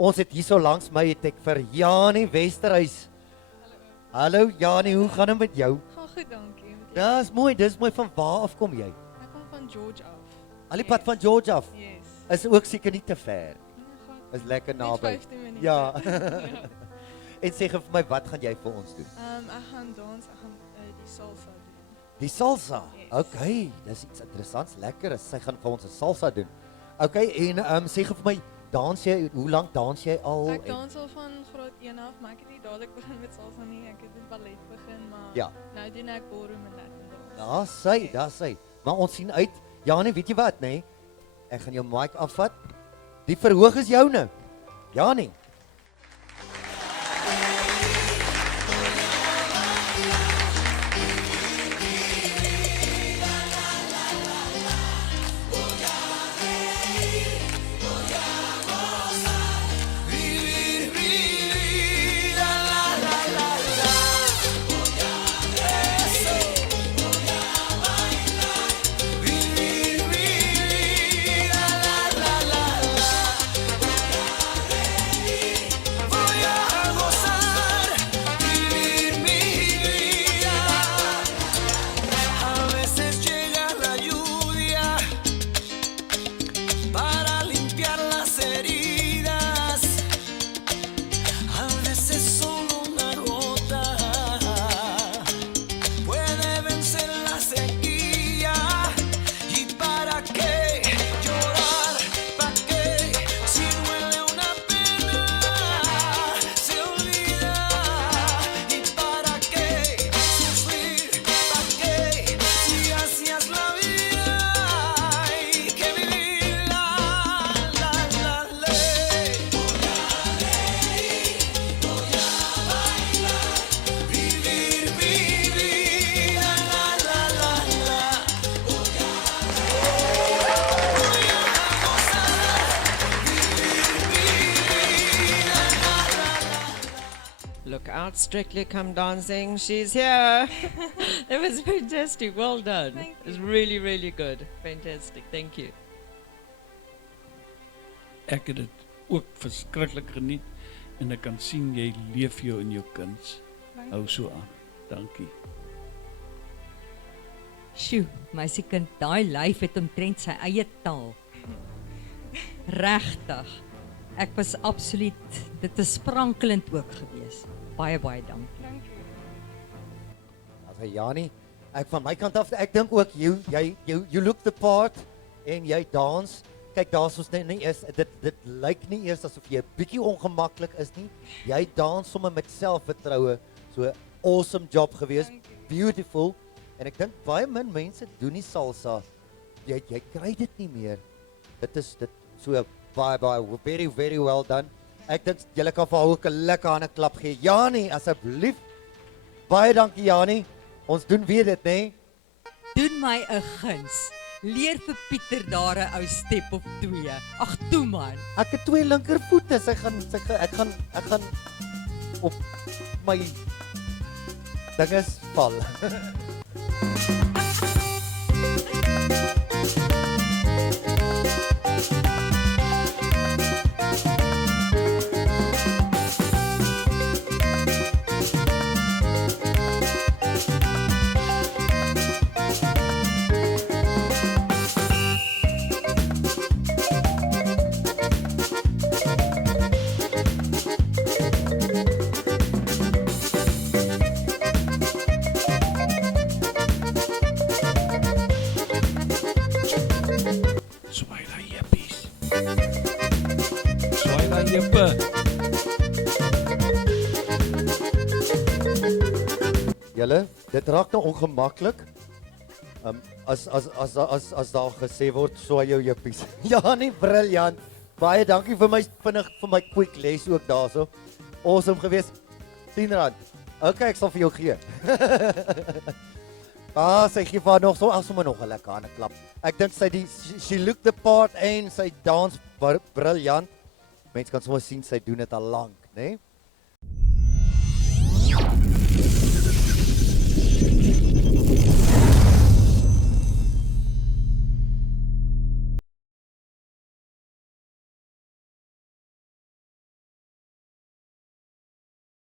Ons het hier so langs my het ek vir Janie Westerhuis. Hallo Janie, hoe gaan dit met jou? Gaan goed, dankie. Dis mooi. Van waar af kom jy? Ek kom van George af. Al die pad van George af. Yes. Is ook seker nie te ver. Gaan Is lekker net naby. 15 minute. Ja. Ja. En sê vir my, wat gaan jy vir ons doen? Ek gaan dans, ek gaan die salsa doen. Die salsa. Yes. Okay, dis iets interessants, lekker. Sy gaan vir ons 'n salsa doen. Okay, en sê vir my, dans jy, hoe lank dans jy al? Ek dans al van graad 1 af, maar ek het nie dadelik begin met salsa nie. Ek het met ballet begin, maar Ja. nou doen ek ballroom en Latin dans. Daar sy. Maar ons sien uit. Janie, weet jy wat, nê? Nee? Ek gaan jou mic afvat. Die verhoog is joune. Janie. Look out, Strictly Come Dancing. She's here. It was fantastic. Well done. Thank It was you. really, really good. Fantastic. Thank you. Ek het dit ook verskriklik geniet en ek kan sien jy leef jou in jou kuns. Hou so aan. Dankie. Sjoe, meisiekind, daai lyf het omtrent sy eie taal. Regtig. Ek was absoluut, dit is sprankelend ook gewees. Baie dankie. Dankie. As hy Janie, ek van my kant af, ek dink ook you look the part en jy dans. Kyk, daar's ons nie eers dit lyk nie eers asof jy 'n bietjie ongemaklik is nie. Jy dans sommer met selfvertroue. So awesome job gewees. Dankie. Beautiful. En ek dink baie min mense doen die salsa. Jy kry dit nie meer. Dit so baie very very well done. Ek dink julle kan vir haar ook 'n lekker hande klap gee. Janie, asseblief. Baie dankie Janie. Ons doen weer dit, né? Doen my 'n guns. Leer vir Pieter daar 'n ou step of 2. Ag toe man. Ek het 2 linkervoete. Ek gaan op my dinges val. Swaai daai jeppies. Swaai daai jeppe. Julle, dit raak nou ongemaklik. As daar gesê word so jou jippies. Ja, nie briljant. Baie dankie vir my quick les ook daarso. Awesome gewees. R10. Okay, ek sal vir jou gee. Sy gee vir haar nog so sommer nog 'n lekker hande klap. Ek dink she looked the part en sy dans briljant. Mense kan sommer sien sy doen dit al lank, né? Nee?